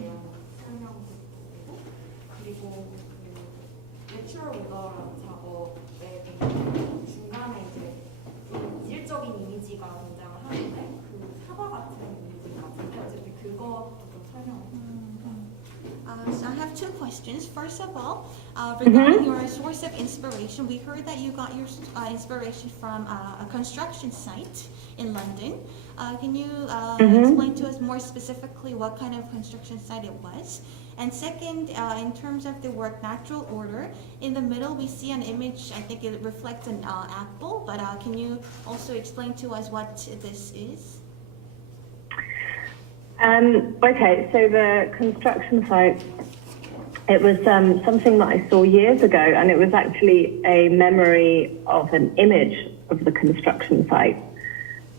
대한 설명도 그리고 그 내추럴 오더라는 작업에 보면 중간에 이제 좀 이질적인 이미지가 등장을 하는데 그 사과 같은 이미지가 어쨌든 그거 좀 설명. So I have two questions. First of all, regarding your source of inspiration, we heard that you got your inspiration from a construction site in London. Can you explain to us more specifically what kind of construction site it was? And second, in terms of the work natural order, in the middle we see an image, I think it reflects an apple, but can you also explain to us what this is? Okay, so the construction site, it was something that I saw years ago, and it was actually a memory of an image of the construction site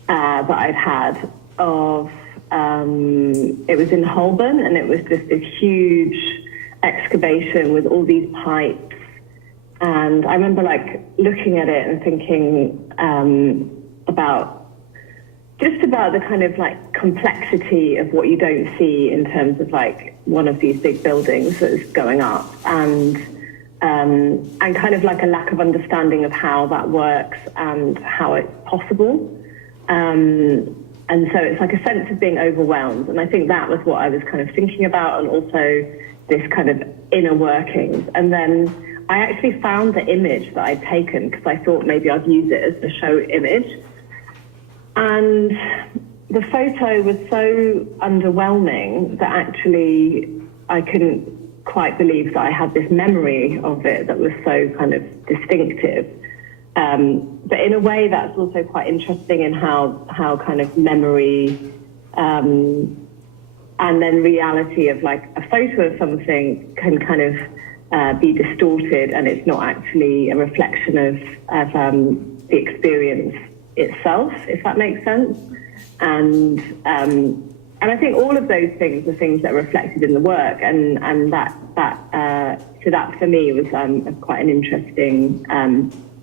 that I've had of, it was in Holborn, and it was just this huge excavation with all these pipes. And I remember like looking at it and thinking about the kind of like complexity of what you don't see in terms of like one of these big buildings that's going up, and kind of like a lack of understanding of how that works and how it's possible. And so it's like a sense of being overwhelmed. And I think that was what I was kind of thinking about, and also this kind of inner workings. And then I actually found the image that I'd taken because I thought maybe I'd use it as a show image. And the photo was so underwhelming that actually I couldn't quite believe that I had this memory of it that was so kind of distinctive. But in a way that's also quite interesting in how kind of memory and then reality of like a photo of something can kind of be distorted, and it's not actually a reflection of the experience itself, if that makes sense. And I think all of those things are things that are reflected in the work, and so that for me was quite an interesting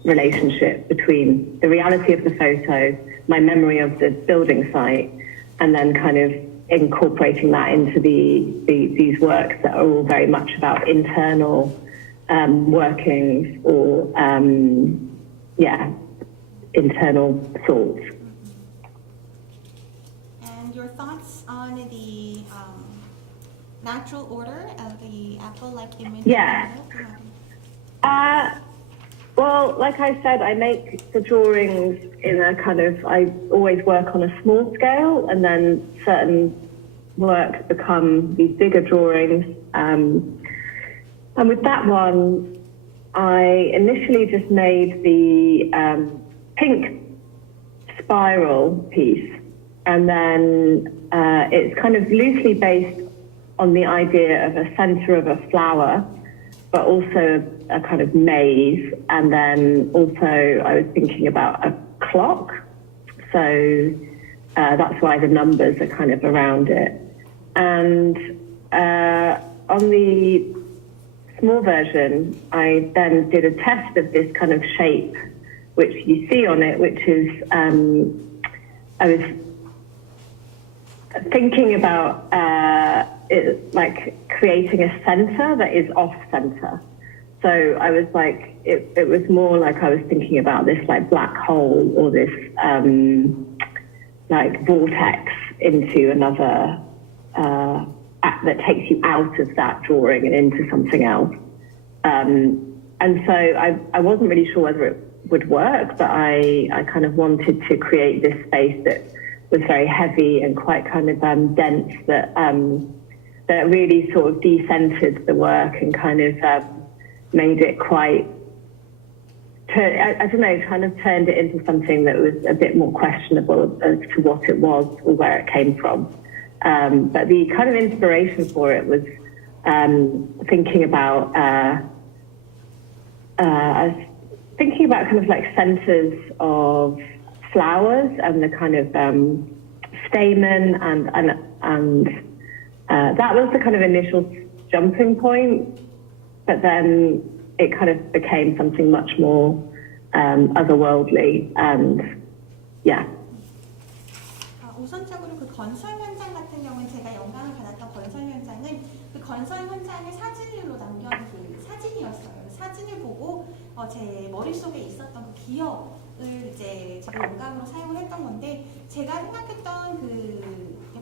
relationship between the reality of the photo, my memory of the building site, and then kind of incorporating that into these works that are all very much about internal workings or internal thoughts. And your thoughts on the natural order of the apple-like image? Yeah. Well, like I said, I make the drawings in a kind of, I always work on a small scale, and then certain works become these bigger drawings. And with that one, I initially just made the pink spiral piece, and then it's kind of loosely based on the idea of a center of a flower, but also a kind of maze. And then also I was thinking about a clock. So that's why the numbers are kind of around it. And on the small version, I then did a test of this kind of shape, which you see on it, which is, I was thinking about it, like creating a center that is off center. So I was like, it was more like I was thinking about this like black hole or this like vortex into another, that takes you out of that drawing and into something else. And so I wasn't really sure whether it would work, but I kind of wanted to create this space that was very heavy and quite kind of dense, that really sort of decentered the work and kind of made it quite, I don't know, kind of turned it into something that was a bit more questionable as to what it was or where it came from. But the kind of inspiration for it was thinking about kind of like centers of flowers and the kind of stamen, and that was the kind of initial jumping point. But then it kind of became something much more otherworldly, and yeah. 우선적으로 그 건설 현장 같은 경우는 제가 영감을 받았던 건설 현장은 그 건설 현장을 사진으로 남겨둔 그 사진이었어요. 사진을 보고 제 머릿속에 있었던 그 기억을 이제 제가 영감으로 사용을 했던 건데, 제가 생각했던 그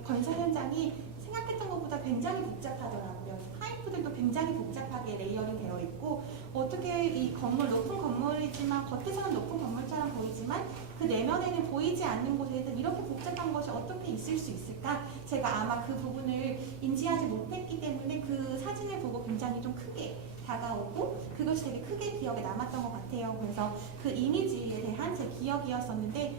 건설 현장이 생각했던 것보다 굉장히 복잡하더라고요. 파이프들도 굉장히 복잡하게 레이어링 되어 있고, 어떻게 이 건물, 높은 건물이지만 겉에서는 높은 건물처럼 보이지만 그 내면에는 보이지 않는 곳에는 이렇게 복잡한 것이 어떻게 있을 수 있을까? 제가 아마 그 부분을 인지하지 못했기 때문에 그 사진을 보고 굉장히 좀 크게 다가오고 그것이 되게 크게 기억에 남았던 것 같아요. 그래서 그 이미지에 대한 제 기억이었었는데,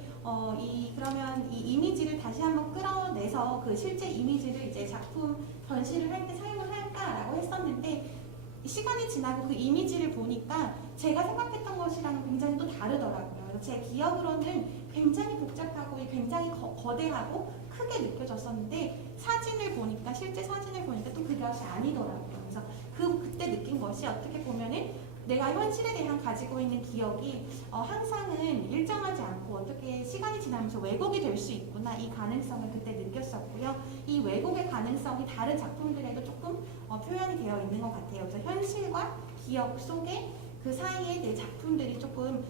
그러면 이 이미지를 다시 한번 끌어내서 그 실제 이미지를 이제 작품 전시를 할 때 사용을 할까라고 했었는데, 시간이 지나고 그 이미지를 보니까 제가 생각했던 것이랑 굉장히 또 다르더라고요. 제 기억으로는 굉장히 복잡하고 굉장히 거대하고 크게 느껴졌었는데, 사진을 보니까, 실제 사진을 보니까 또 그것이 아니더라고요. 그래서 그때 느낀 것이, 어떻게 보면은 내가 현실에 대한 가지고 있는 기억이 항상은 일정하지 않고 어떻게 시간이 지나면서 왜곡이 될 수 있구나, 이 가능성을 그때 느꼈었고요. 이 왜곡의 가능성이 다른 작품들에도 조금 표현이 되어 있는 것 같아요. 그래서 현실과 기억 속에 그 사이에 내 작품들이 조금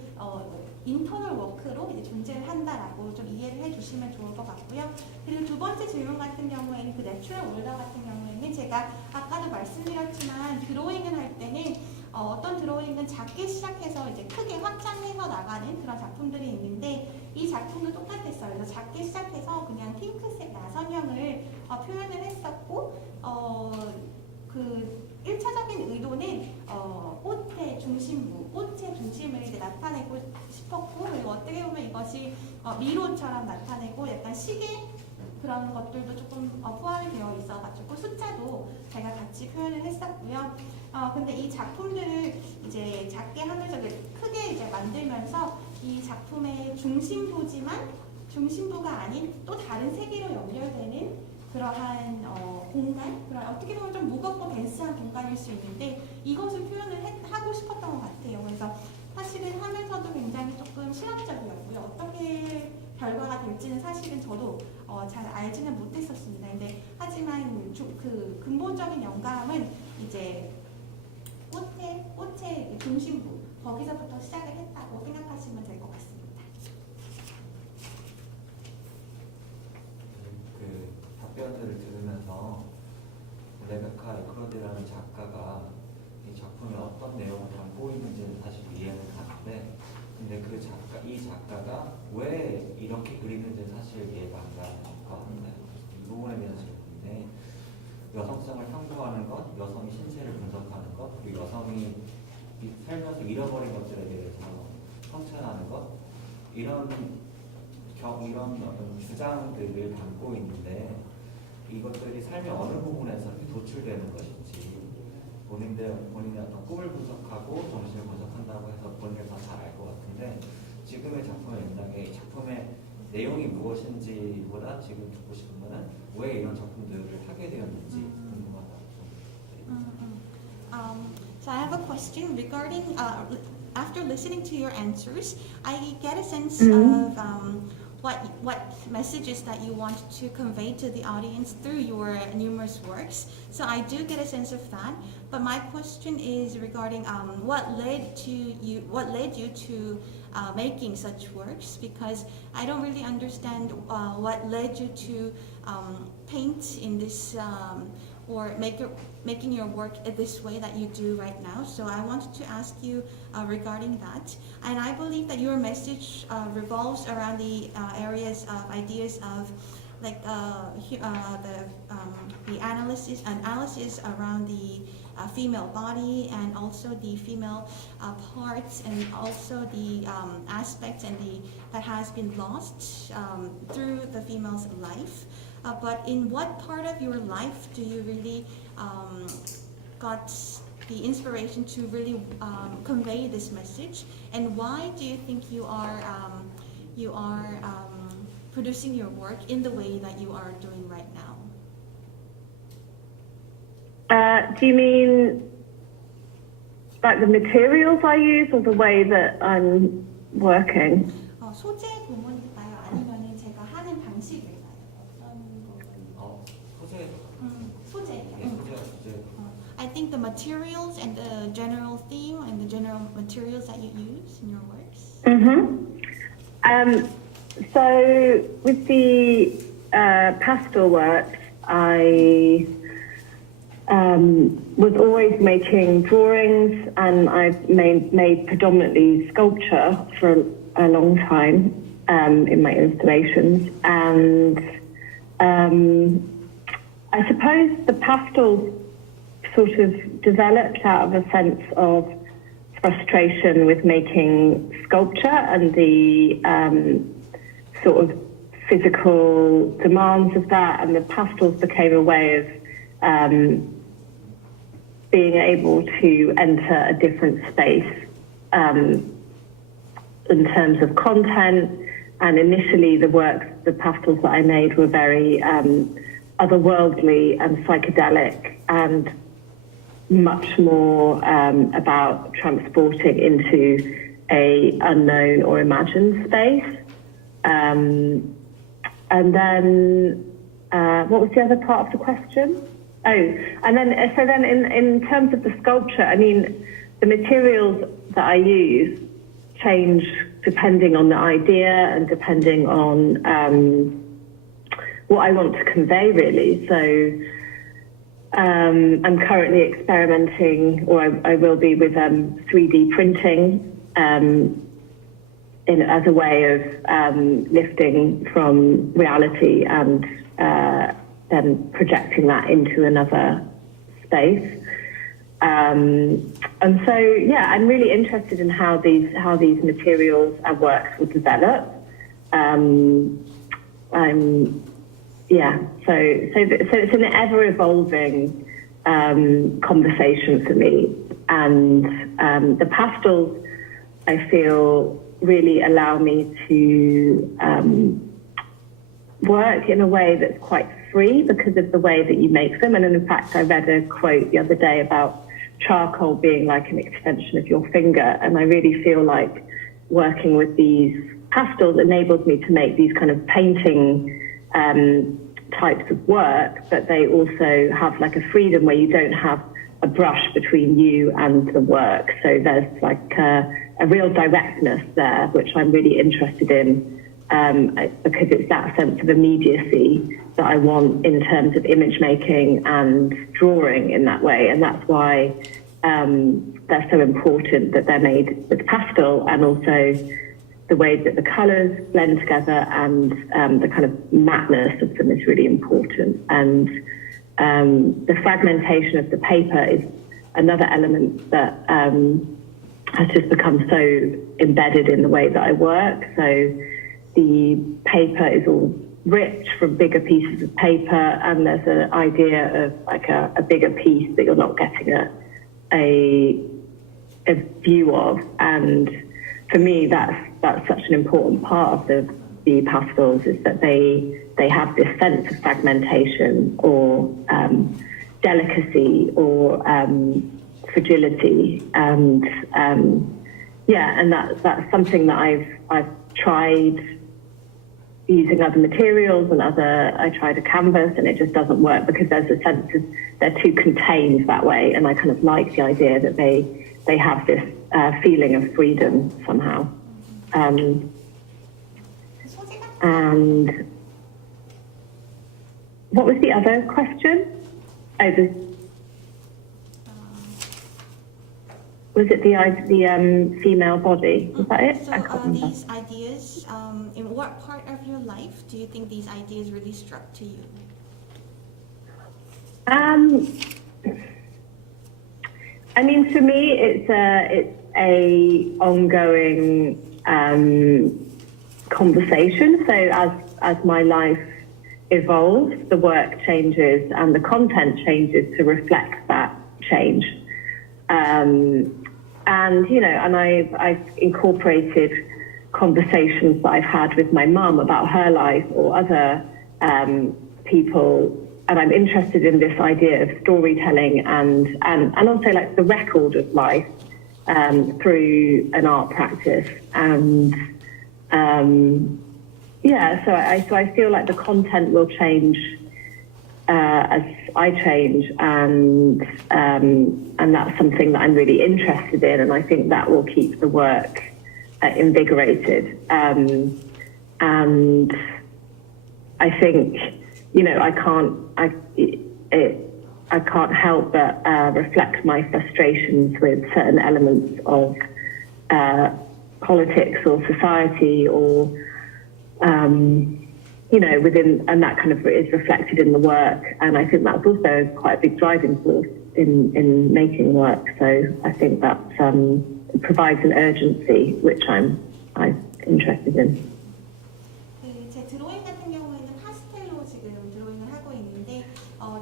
인터널 워크로 이제 존재를 한다라고 좀 이해를 해주시면 좋을 것 같고요. 그리고 두 번째 질문 같은 경우에는 그 내추럴 올더 같은 경우에는 제가 아까도 말씀드렸지만 드로잉을 할 때는 어떤 드로잉은 작게 시작해서 이제 크게 확장해서 나가는 그런 작품들이 있는데, 이 작품도 똑같았어요. 그래서 작게 시작해서 그냥 핑크색 나선형을 표현을 했었고, 그 1차적인 의도는 꽃의 중심을 이제 나타내고 싶었고, 그리고 어떻게 보면 이것이 미로처럼 나타내고 약간 시계 그런 것들도 조금 포함이 되어 있어가지고 숫자도 제가 같이 표현을 했었고요. 근데 이 작품들을 이제 작게 하면서 크게 이제 만들면서 이 작품의 중심부가 아닌 또 다른 세계로 연결되는 그러한 공간, 어떻게 보면 좀 무겁고 댄스한 공간일 수 있는데 이것을 표현을 하고 싶었던 것 같아요. 그래서 사실은 하면서도 굉장히 조금 실험적이었고요. 어떻게 결과가 될지는 사실은 저도 잘 알지는 못했었습니다. 근데 하지만 그 근본적인 영감은 이제 꽃의 중심부, 거기서부터 시작을 했다고 생각하시면 될 것 같습니다. 그 답변들을 들으면서 레베카 애크로이드라는 작가가 이 작품에 어떤 내용을 담고 있는지는 사실 이해는 가는데, 근데 이 작가가 왜 이렇게 그리는지는 사실 이해가 안 가는 것 같아요. 이 부분에 대해서 질문인데, 여성성을 탐구하는 것, 여성의 신체를 분석하는 것, 그리고 여성이 살면서 잃어버린 것들에 대해서 성찰하는 것, 이런 어떤 주장들을 담고 있는데, 이것들이 삶의 어느 부분에서 도출되는 것인지, 본인의 어떤 꿈을 분석하고 정신을 분석한다고 해서 본인을 더 잘 알 것 같은데, 지금의 작품의 맥락에 이 작품의 내용이 무엇인지보다 지금 듣고 싶은 거는 왜 이런 작품들을 하게 되었는지 궁금하다. So I have a question regarding, after listening to your answers, I get a sense of what messages that you want to convey to the audience through your numerous works. So I do get a sense of that. But my question is regarding what led you to making such works, because I don't really understand what led you to paint in this or making your work this way that you do right now. So I wanted to ask you regarding that. And I believe that your message revolves around the areas of ideas of like the analysis around the female body, and also the female parts, and also the aspects that has been lost through the female's life. But in what part of your life do you really got the inspiration to really convey this message? And why do you think you are producing your work in the way that you are doing right now? Do you mean like the materials I use or the way that I'm working? 소재 부분일까요? 아니면은 제가 하는 방식일까요? 소재예요. I think the materials and the general theme and the general materials that you use in your works. So with the pastel works, I was always making drawings, and I've made predominantly sculpture for a long time in my installations. And I suppose the pastels sort of developed out of a sense of frustration with making sculpture and the sort of physical demands of that, and the pastels became a way of being able to enter a different space in terms of content. And initially the pastels that I made were very otherworldly and psychedelic, and much more about transporting into a unknown or imagined space. And then what was the other part of the question? Oh, and then in terms of the sculpture, I mean, the materials that I use change depending on the idea and depending on what I want to convey, really. So I'm currently experimenting, or I will be, with 3D printing as a way of lifting from reality and then projecting that into another space. And so, yeah, I'm really interested in how these materials and works will develop. So it's an ever evolving conversation for me. And the pastels, I feel, really allow me to work in a way that's quite free because of the way that you make them. And in fact, I read a quote the other day about charcoal being like an extension of your finger. And I really feel like working with these pastels enables me to make these kind of painting types of work, but they also have like a freedom where you don't have a brush between you and the work. So there's like a real directness there, which I'm really interested in, because it's that sense of immediacy that I want in terms of image making and drawing in that way. And that's why they're so important that they're made with pastel, and also the way that the colours blend together and the kind of mateness of them is really important. And the fragmentation of the paper is another element that has just become so embedded in the way that I work. So the paper is all ripped from bigger pieces of paper, and there's an idea of like a bigger piece that you're not getting a view of. And for me, that's such an important part of the pastels, is that they have this sense of fragmentation or delicacy or fragility, and and that's something that I've tried using other materials and I tried a canvas, and it just doesn't work because there's a sense of they're too contained that way. And I kind of like the idea that they have this feeling of freedom somehow. And what was the other question? Was it the female body? Was that it? So I can't remember. these ideas, in what part of your life do you think these ideas really struck to you? I mean, for me, it's a ongoing conversation. So as my life evolves, the work changes and the content changes to reflect that change. And you know, and I've incorporated conversations that I've had with my mum about her life or other people. And I'm interested in this idea of storytelling and also like the record of life through an art practice. And so I feel like the content will change as I change, and that's something that I'm really interested in, and I think that will keep the work invigorated. And I think, you know, I can't help but reflect my frustrations with certain elements of politics or society or, you know, and that kind of is reflected in the work. And I think that's also quite a big driving force in making work. So I think that provides an urgency, which I'm interested in. 제 드로잉 같은 경우에는 파스텔로 지금 드로잉을 하고 있는데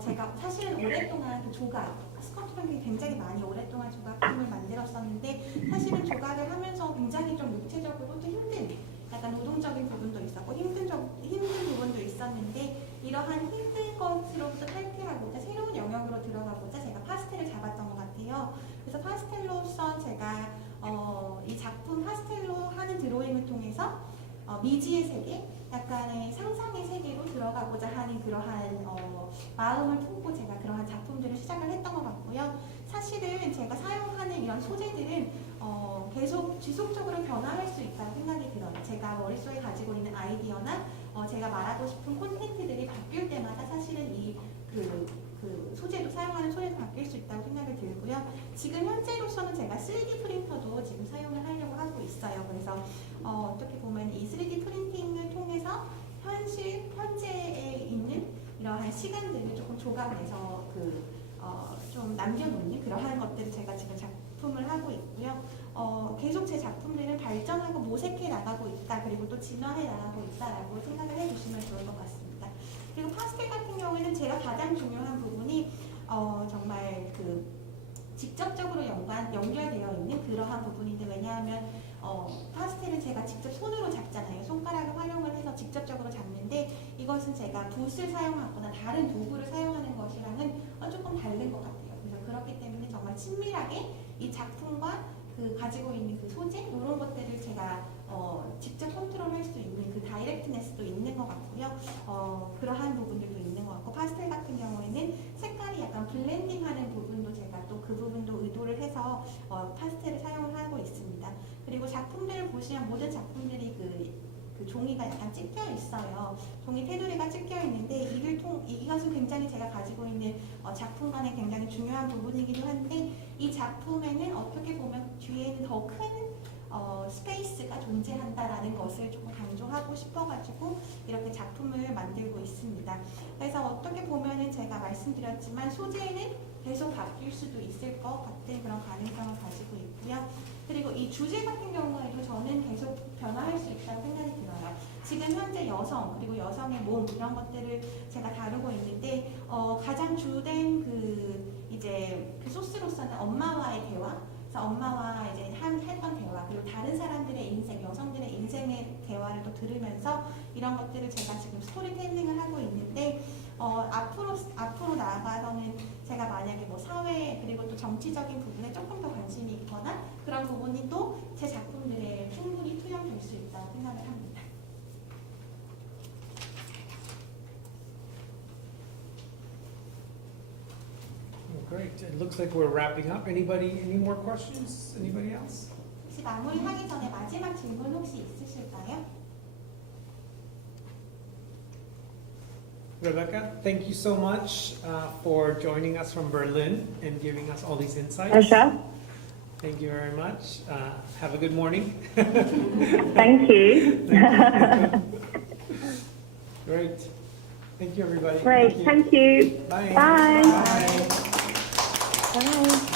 제가 사실은 오랫동안 그 조각, 스커트를 굉장히 많이 오랫동안 조각품을 만들었었는데 사실은 조각을 하면서 굉장히 좀 육체적으로 또 힘든 약간 노동적인 부분도 있었고 힘든 부분도 있었는데 이러한 힘든 것으로부터 탈피하고자 새로운 영역으로 들어가고자 제가 파스텔을 잡았던 것 같아요. 그래서 파스텔로서 제가 이 작품 파스텔로 하는 드로잉을 통해서 미지의 세계, 약간의 상상의 세계로 들어가고자 하는 그러한 마음을 품고 제가 그러한 작품들을 시작을 했던 것 같고요. 사실은 제가 사용하는 이런 소재들은 계속 지속적으로 변화할 수 있다고 생각이 들어요. 제가 머릿속에 가지고 있는 아이디어나 제가 말하고 싶은 콘텐츠들이 바뀔 때마다 사실은 그 소재도 사용하는 소재도 바뀔 수 있다고 생각이 들고요. 지금 현재로서는 제가 3D 프린터도 지금 사용을 하려고 하고 있어요. 그래서 어떻게 보면 이 3D 프린팅을 통해서 현재에 있는 이러한 시간들을 조금 조각내서 좀 남겨놓는 그러한 것들을 제가 지금 작품을 하고 있고요. 계속 제 작품들은 발전하고 모색해 나가고 있다, 그리고 또 진화해 나가고 있다라고 생각을 해주시면 좋을 것 같습니다. 그리고 파스텔 같은 경우에는 제가 가장 중요한 부분이 정말 그 직접적으로 연결되어 있는 그러한 부분인데, 왜냐하면 파스텔은 제가 직접 손으로 잡잖아요. 손가락을 활용을 해서 직접적으로 잡는데, 이것은 제가 붓을 사용하거나 다른 도구를 사용하는 것이랑은 조금 다른 것 같아요. 그래서 그렇기 때문에 정말 친밀하게 이 작품과 그 가지고 있는 그 소재 이런 것들을 제가 직접 컨트롤할 수 있는 그 다이렉트네스도 있는 것 같고요. 그러한 부분들도 있는 것 같고, 파스텔 같은 경우에는 색깔이 약간 블렌딩하는 부분도 제가 또 그 부분도 의도를 해서 파스텔을 사용을 하고 있습니다. 그리고 작품들을 보시면 모든 작품들이 그 종이가 약간 찢겨 있어요. 종이 테두리가 찢겨 있는데, 이것은 굉장히 제가 가지고 있는 작품관의 굉장히 중요한 부분이기도 한데, 이 작품에는 어떻게 보면 뒤에는 더 큰 스페이스가 존재한다라는 것을 조금 강조하고 싶어가지고 이렇게 작품을 만들고 있습니다. 그래서 어떻게 보면은 제가 말씀드렸지만 소재는 계속 바뀔 수도 있을 것 같은 그런 가능성을 가지고 있고요. 그리고 이 주제 같은 경우에도 저는 계속 변화할 수 있다고 생각이 들어요. 지금 현재 여성, 그리고 여성의 몸, 이런 것들을 제가 다루고 있는데, 가장 주된 이제 그 소스로서는 엄마와의 대화, 그래서 엄마와 이제 했던 대화, 그리고 다른 사람들의 인생, 여성들의 인생의 대화를 또 들으면서 이런 것들을 제가 지금 스토리텔링을 하고 있는데, 앞으로 나아가서는 제가 만약에 뭐 사회 그리고 또 정치적인 부분에 조금 더 관심이 있거나 그런 부분이 또 제 작품들에 충분히 투영될 수 있다고 생각을 합니다. Great. It looks like we're wrapping up. Any more questions? Anybody else? 혹시 마무리하기 전에 마지막 질문 혹시 있으실까요? Rebecca, thank you so much for joining us from Berlin and giving us all these insights. Pleasure. Thank you very much. Have a good morning. Thank you. Great. Thank you, everybody. Great. Thank you. Bye. Bye. Bye. Bye.